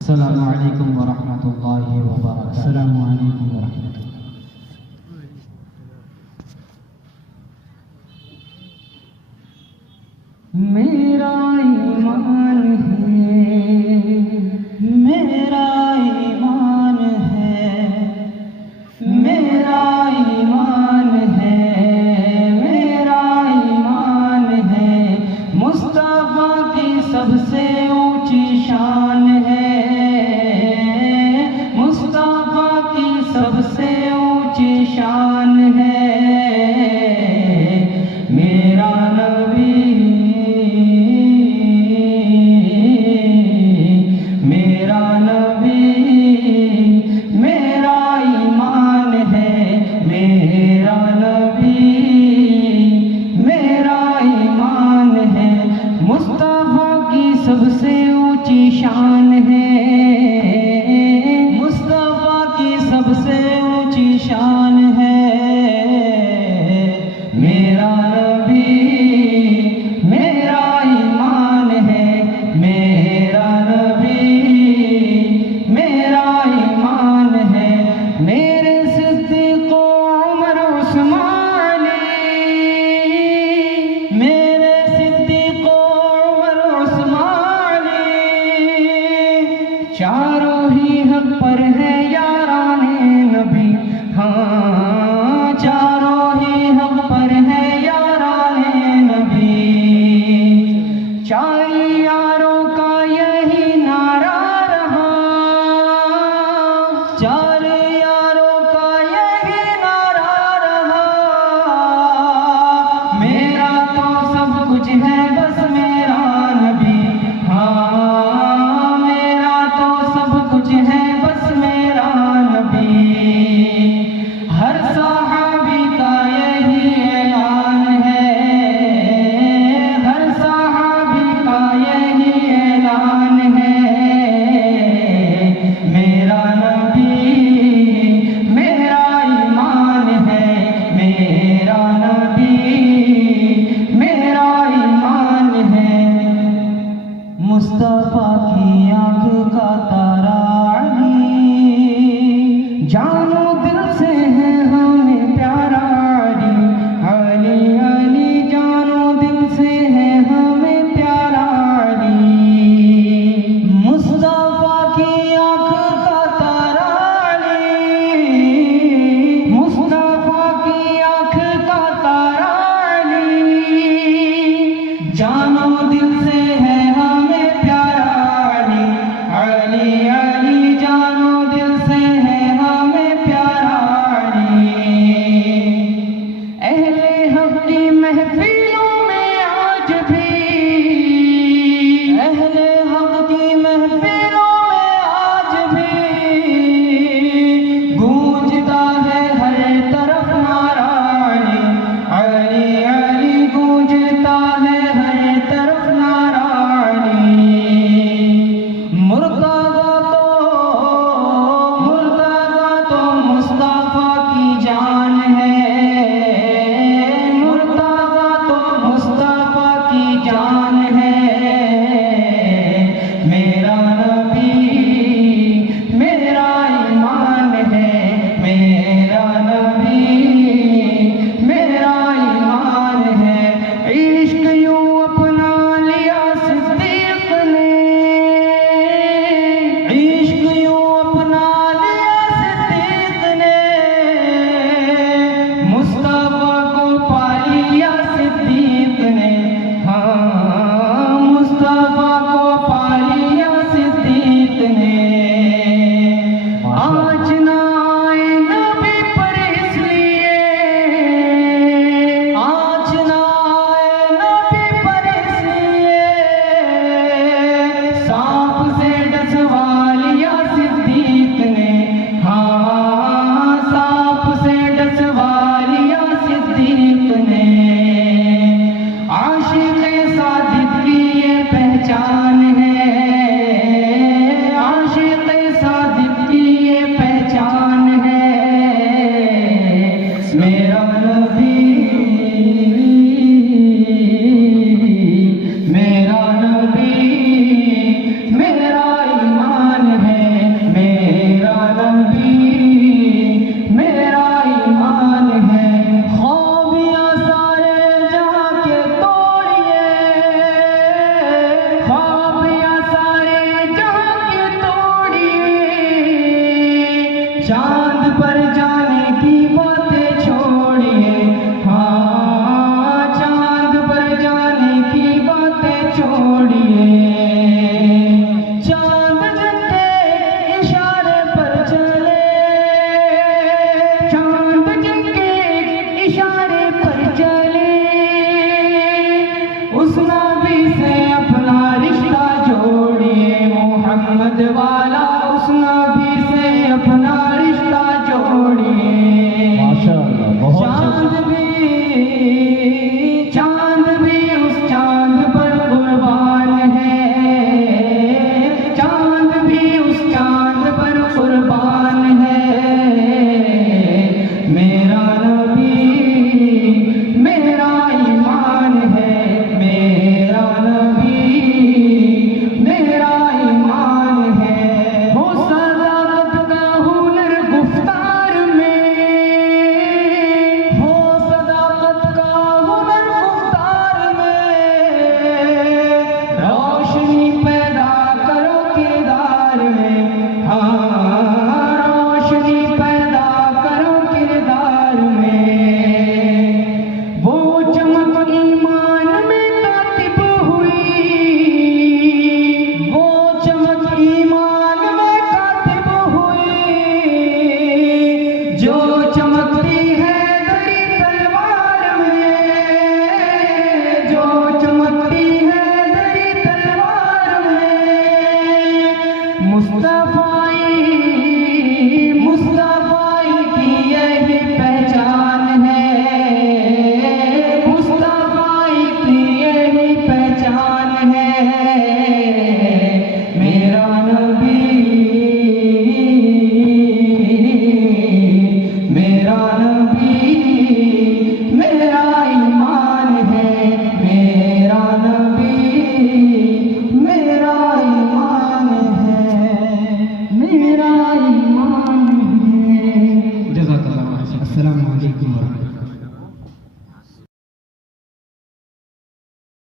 अस्सलामु अलैकुम वरहमतुल्लाहि वबरकातुहू। अस्सलामु अलैकुम वरहमतुल्लाह। मेरा ईमान है, मेरा ईमान है, मेरा ईमान है, मेरा ईमान है, मुस्तफा की सबसे ऊंची शान है, मुस्तफा की सबसे ऊंची शान है, मेरा नबी, मेरा नबी, मेरा ईमान है, मेरा नबी, मेरा ईमान है, मुस्तफा की सबसे ऊंची शान है, मुस्तफा की सबसे ऊंची शान है, मेरा नबी, मेरा ईमान है, मेरा नबी, मेरा ईमान है, मेरे सिद्दीक़ उमर उस्मान, मेरे सिद्दीक़ उमर उस्मान, चारों ही हक पर है याराने नबी, हाँ चारों ही हक पर है याराने नबी, चार यारों का यही नारा रहा, चार यारों का यही नारा रहा, मेरा तो सब कुछ है बस मेरा नबी, हाँ मेरा तो सब कुछ है बस मेरा नबी, हर सहाबी का यही ऐलान है, हर सहाबी का यही ऐलान है, मेरा नबी, मेरा ईमान है, मेरा नबी, मेरा ईमान है, मुस्तफा की आंख का तारा चांद पर जाने की बातें छोड़िए, हाँ चांद पर जाने की बातें छोड़िए। चांद जिनके इशारे पर चले, चांद जिनके इशारे पर चले, उस नबी से अपना रिश्ता जोड़िए। मोहम्मद वाला उस नबी से अपना रिश्ता जोड़िए। माशाअल्लाह, बहुत चांद भी उस चांद पर कुर्बान है, चांद भी उस चांद पर कुर्बान है। मेरा नबी मेरा ईमान है, मेरा नबी मेरा ईमान है। हो सदाकत का हुनर गुफ्तार में, हो सदाकत का हुनर गुफ्तार में, रोशनी पैदा करो किरदार में, हाँ रोशनी पैदा करो किरदार में। वो चमक ईमान में कातिब हुई, वो चमक ईमान में कातिब हुई, जो चमकती है दरी तलवार में, जो चमकती है दरी तलवार में। मुस्तफाई की यही पहचान है, मुस्तफाई की यही पहचान है। मेरा नबी मेरा नबी